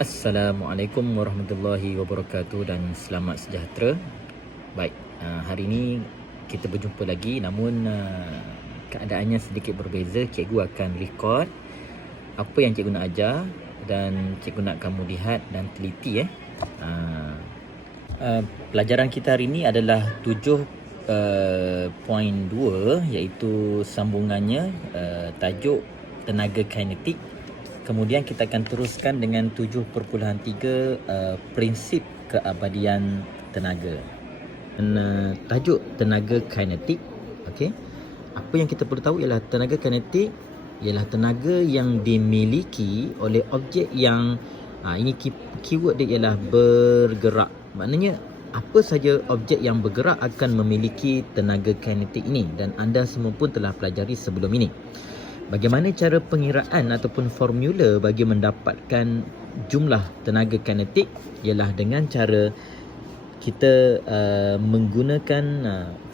Assalamualaikum warahmatullahi wabarakatuh dan selamat sejahtera. Baik, hari ini kita berjumpa lagi, namun keadaannya sedikit berbeza. Cikgu akan record apa yang cikgu nak ajar dan cikgu nak kamu lihat dan teliti. Pelajaran kita hari ini adalah 7.2, iaitu sambungannya, tajuk tenaga kinetik. Kemudian kita akan teruskan dengan 7.3, prinsip keabadian tenaga. Dan tajuk tenaga kinetik, okey. Apa yang kita perlu tahu ialah tenaga kinetik ialah tenaga yang dimiliki oleh objek yang ini keyword dia ialah bergerak. Maknanya apa saja objek yang bergerak akan memiliki tenaga kinetik ini, dan anda semua pun telah pelajari sebelum ini. Bagaimana cara pengiraan ataupun formula bagi mendapatkan jumlah tenaga kinetik ialah dengan cara kita menggunakan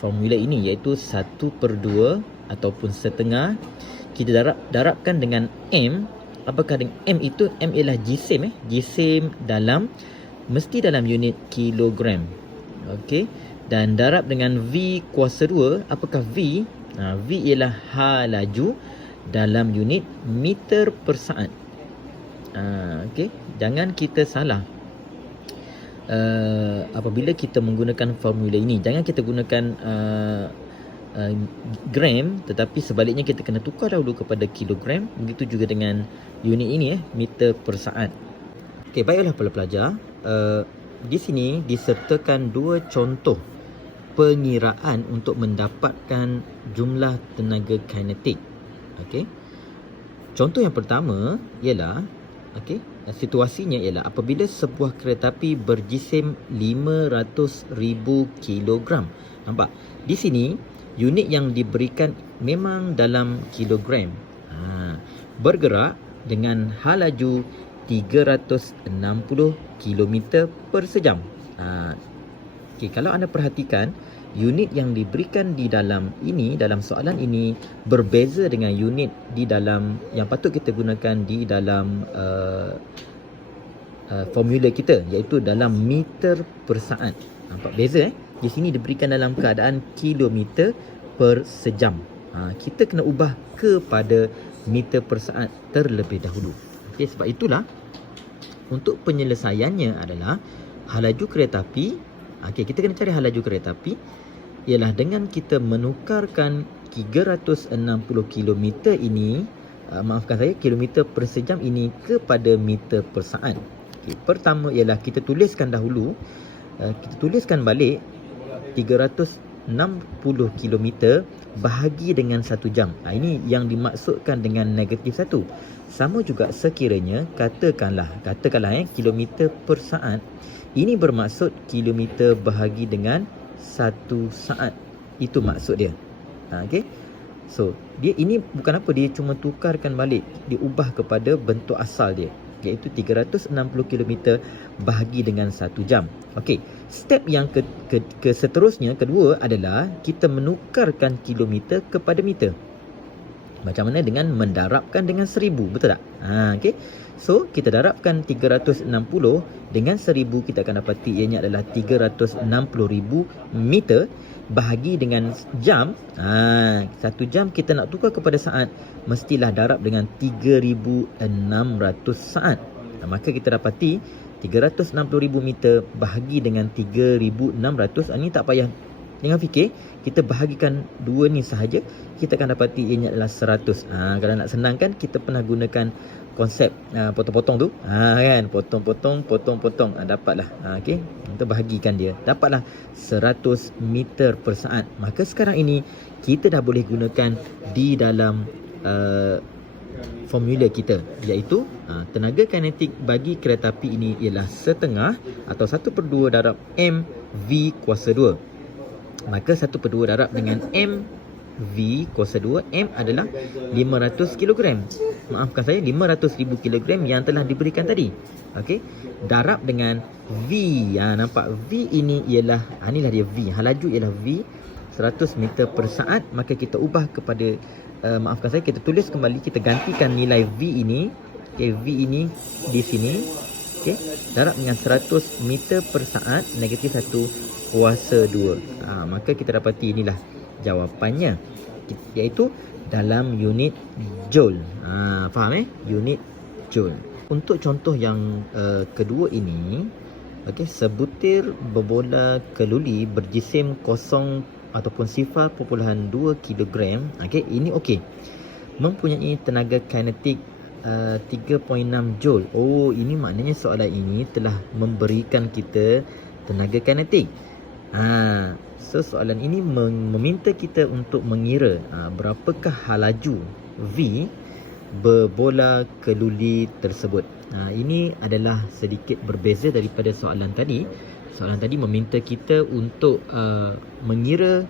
formula ini, iaitu 1/2 ataupun setengah. Kita darabkan dengan M. Apakah dengan M itu? M ialah jisim, jisim mesti dalam unit kilogram. Okey. Dan darab dengan V kuasa 2. Apakah V? V ialah laju dalam unit meter per saat. Okey, jangan kita salah. Apabila kita menggunakan formula ini, jangan kita gunakan gram, tetapi sebaliknya kita kena tukar dahulu kepada kilogram. Begitu juga dengan unit ini, meter per saat. Okey, baiklah para pelajar. Di sini disertakan dua contoh pengiraan untuk mendapatkan jumlah tenaga kinetik. Okey. Contoh yang pertama ialah, situasinya ialah apabila sebuah keretapi berjisim 500,000 kilogram. Nampak? Di sini unit yang diberikan memang dalam kilogram. Bergerak dengan hal laju 360 km per sejam. Kalau anda perhatikan, unit yang diberikan di dalam soalan ini berbeza dengan unit di dalam yang patut kita gunakan di dalam formula kita, iaitu dalam meter per saat. Nampak beza? Di sini diberikan dalam keadaan kilometer per sejam. Kita kena ubah kepada meter per saat terlebih dahulu. Sebab itulah untuk penyelesaiannya adalah hal laju kereta api. Kita kena cari hal laju kereta api ialah dengan kita menukarkan 360 km ini, kilometer per sejam ini kepada meter per saat. Pertama ialah kita tuliskan dahulu, kita tuliskan balik 360 km bahagi dengan 1 jam. Ini yang dimaksudkan dengan negatif 1. Sama juga sekiranya katakanlah kilometer per saat, ini bermaksud kilometer bahagi dengan 1 saat. Itu maksud dia. So, dia ini bukan apa, dia cuma tukarkan balik, dia ubah kepada bentuk asal dia, iaitu 360 km bahagi dengan 1 jam. Step yang seterusnya, kedua adalah kita menukarkan kilometer kepada meter. Macam mana? Dengan mendarabkan dengan 1000, betul tak? So, kita darabkan 360 dengan 1000, kita akan dapati ianya adalah 360,000 meter bahagi dengan jam. 1 jam kita nak tukar kepada saat, mestilah darab dengan 3,600 saat. Maka kita dapati 360,000 meter bahagi dengan 3,600. Ini tak payah, jangan fikir, kita bahagikan dua ni sahaja, kita akan dapati ianya adalah 100. Kalau nak senangkan, kita pernah gunakan konsep potong-potong tu, potong-potong, dapatlah. Kita bahagikan dia, dapatlah 100 meter per saat. Maka sekarang ini kita dah boleh gunakan di dalam formula kita, iaitu tenaga kinetik bagi kereta api ini ialah setengah atau 1/2 darab mv kuasa 2. Maka 1/2 darab dengan mv kuasa 2, m adalah 500 kg. 500,000 kg yang telah diberikan tadi. Darab dengan v. Nampak? V ini ialah, inilah dia v. Laju ialah v, 100 meter per saat. Maka kita ubah kepada kita tulis kembali, kita gantikan nilai V ini. V ini di sini Okey, darab dengan 100 meter per saat negatif 1 kuasa 2. Maka kita dapati inilah jawapannya, iaitu dalam unit joule. Faham Unit joule. Untuk contoh yang kedua ini, okey, sebutir berbola keluli berjisim kosong ataupun 0.2 kilogram. Okey, ini okey. Mempunyai tenaga kinetik 3.6 joule. Oh, ini maknanya soalan ini telah memberikan kita tenaga kinetik. So soalan ini meminta kita untuk mengira berapakah halaju V berbola keluli tersebut. Ini adalah sedikit berbeza daripada soalan tadi. Soalan tadi meminta kita untuk mengira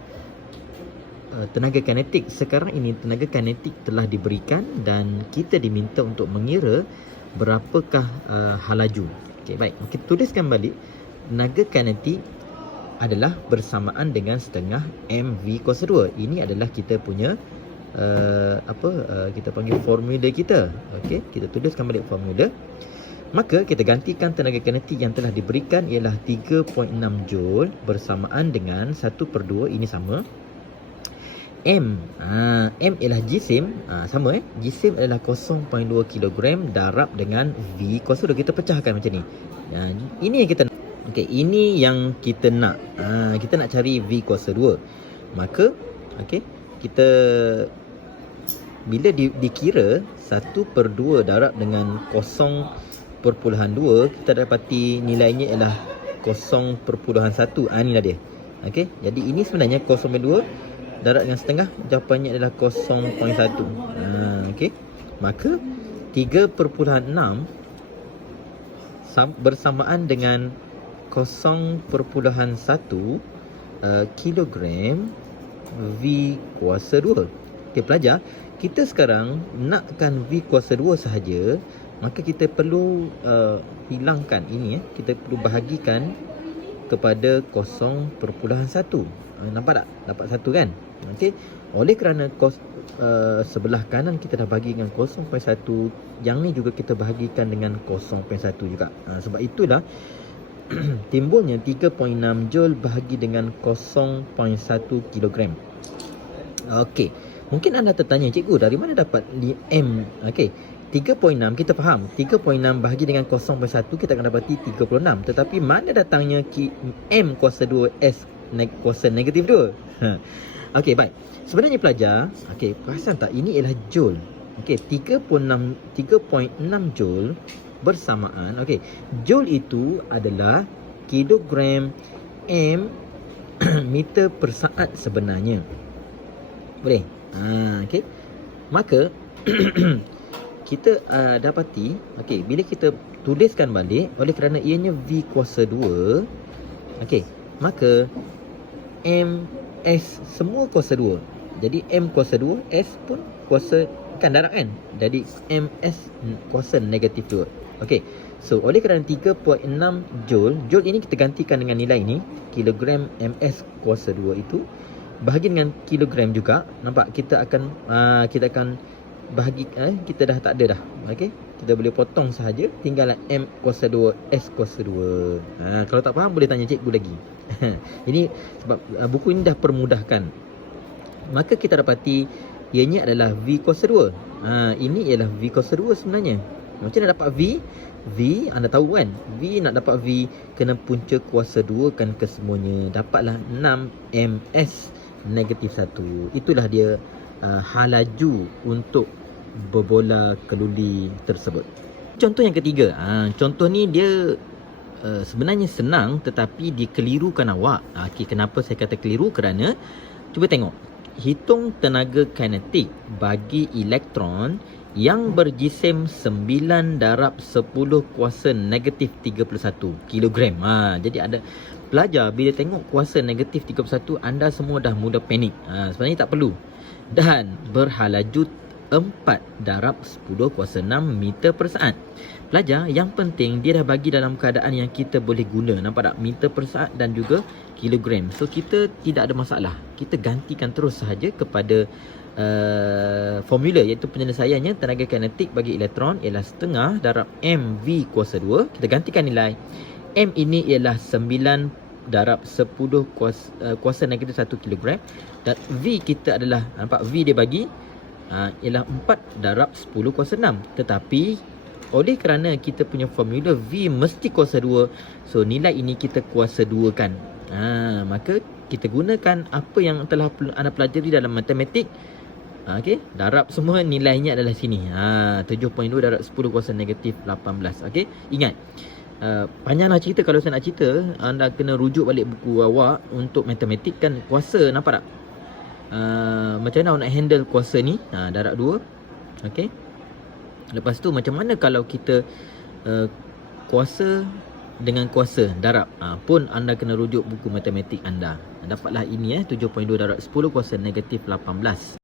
tenaga kinetik. Sekarang ini tenaga kinetik telah diberikan dan kita diminta untuk mengira berapakah halaju. Okey, baik. Kita tuliskan balik. Tenaga kinetik adalah bersamaan dengan setengah mv kuasa 2. Ini adalah kita punya kita panggil formula kita. Okey, kita tuliskan balik formula. Maka kita gantikan tenaga kinetik yang telah diberikan ialah 3.6 joule bersamaan dengan 1/2, ini sama, M. M ialah jisim, sama jisim adalah 0.2 kilogram darab dengan V kuasa 2. Kita pecahkan macam ni. Ini yang kita nak. Okey, ini yang kita nak. Kita nak cari V kuasa 2. Maka okey, kita bila dikira 1/2 darab dengan 0.2, kita dapati nilainya ialah 0.1. Inilah dia. Okey, jadi ini sebenarnya 0.2 darab dengan setengah, jawapannya adalah 0.1. Okey, maka 3/6 bersamaan dengan 0.1 kilogram V kuasa 2. Okey pelajar, kita sekarang nakkan V kuasa 2 sahaja, maka kita perlu hilangkan ini, kita perlu bahagikan kepada 0.1. Nampak tak? Dapat 1 kan? Okey. Oleh kerana sebelah kanan kita dah bagi dengan 0.1, yang ni juga kita bahagikan dengan 0.1 juga. Sebab itulah timbulnya 3.6 joule bahagi dengan 0.1 kilogram. Okey. Mungkin anda tertanya, cikgu dari mana dapat M? Okey. 3.6 kita faham. 3.6 bahagi dengan 0.1 kita akan dapati 36. Tetapi mana datangnya M kuasa 2 S kuasa negatif 2? Okey, baik. Sebenarnya pelajar, okey, perasan tak ini ialah joule. Okey, 3.6 joule bersamaan, okey, joule itu adalah kilogram M meter per saat sebenarnya. Boleh? Okey. Maka kita dapati, okey, bila kita tuliskan balik, oleh kerana ianya V kuasa 2, okey, maka MS semua kuasa 2. Jadi M kuasa 2, S pun kuasa, kan darab kan? Jadi MS kuasa negatif 2. Okey. So oleh kerana 3.6 joule, joule ini kita gantikan dengan nilai ini, kilogram MS kuasa 2 itu bahagi dengan kilogram juga. Nampak kita akan bahagi, kita dah tak ada dah. Okey, kita boleh potong sahaja, tinggal M kuasa 2 S kuasa 2. Kalau tak faham boleh tanya cikgu lagi. Ini sebab buku ini dah permudahkan. Maka kita dapati ianya adalah V kuasa 2. Ini ialah V kuasa 2 sebenarnya. Macam nak dapat V? V anda tahu kan, V nak dapat V kena punca kuasa 2 kan ke semuanya. Dapatlah 6 MS negatif 1. Itulah dia halaju untuk berbola keluli tersebut. Contoh yang ketiga. Contoh ni dia sebenarnya senang tetapi dikelirukan awak. Okay, kenapa saya kata keliru? Kerana cuba tengok, hitung tenaga kinetik bagi elektron yang berjisim 9 darab 10 kuasa negatif 31 kilogram. Jadi ada pelajar bila tengok kuasa negatif 31, anda semua dah mula panik. Sebenarnya tak perlu. Dan berhalaju 4 darab 10 kuasa 6 meter per saat. Pelajar, yang penting dia dah bagi dalam keadaan yang kita boleh guna. Nampak tak? Meter per saat dan juga kilogram. So kita tidak ada masalah. Kita gantikan terus sahaja kepada formula, iaitu penyelesaiannya tenaga kinetik bagi elektron ialah setengah darab mv kuasa 2. Kita gantikan nilai. M ini ialah 9 darab 10 kuasa negatif 1 kilogram, dan V kita adalah, nampak V dia bagi ialah 4 darab 10 kuasa 6. Tetapi oleh kerana kita punya formula V mesti kuasa 2, so nilai ini kita kuasa 2 kan. Maka kita gunakan apa yang telah anda pelajari dalam matematik. Okey, darab semua nilainya adalah sini. 7.2 darab 10 kuasa negatif 18. Okey, ingat, panjanglah cerita. Kalau saya nak cerita, anda kena rujuk balik buku awak untuk matematik kan. Kuasa, nampak tak? Macam mana awak nak handle kuasa ni? Darab 2. Okey. Lepas tu macam mana kalau kita kuasa dengan kuasa darab, pun anda kena rujuk buku matematik anda. Dapatlah ini 7.2 darab 10 kuasa negatif 18.